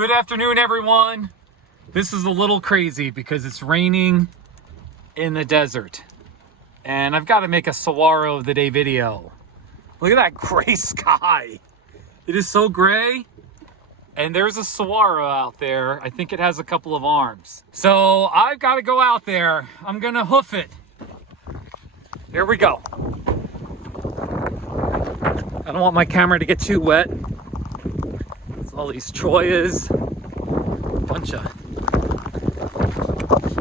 Good afternoon, everyone. This is a little crazy because it's raining in the desert. And I've got to make a Saguaro of the day video. Look at that gray sky. It is so gray. And there's a saguaro out there. I think it has a couple of arms. So I've got to go out there. I'm going to hoof it. Here we go. I don't want my camera to get too wet. There's all these choyas. Bunch of...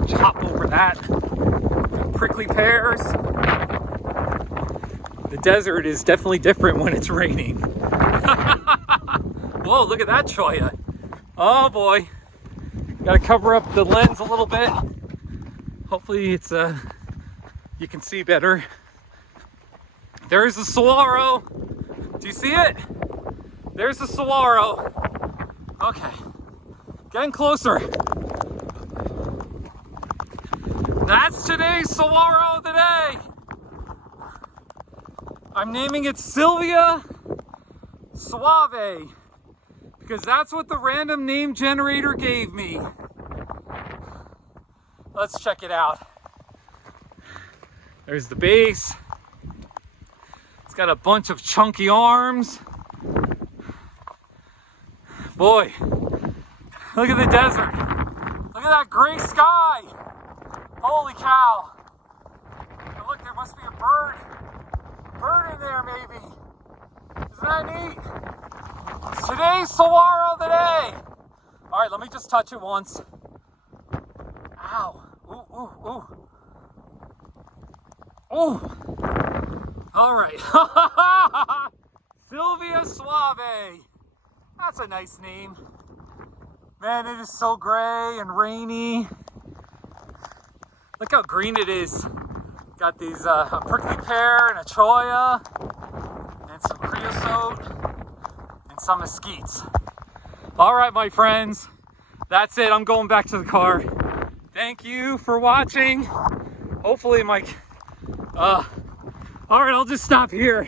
Chop over that. Prickly pears. The desert is definitely different when it's raining. Whoa, look at that choya. Oh boy. Gotta cover up the lens a little bit. Hopefully it's you can see better. There's the saguaro. Do you see it? There's the saguaro. Okay. Getting closer. That's today's saguaro of the day. I'm naming it Silvia Suave because that's what the random name generator gave me. Let's check it out. There's the base. It's got a bunch of chunky arms. Boy, look at the desert. Look at that gray sky. Holy cow. And look, there must be a bird in there maybe. Isn't that neat? It's today's saguaro of the day. All right, let me just touch it once. Ow. Ooh, ooh, ooh. Ooh. All right. Silvia Suave. That's a nice name. Man, it is so gray and rainy. Look how green it is. Got these a prickly pear and a choya and some creosote and some mesquites. All right, my friends, that's it. I'm going back to the car. Thank you for watching. Hopefully all right, I'll just stop here.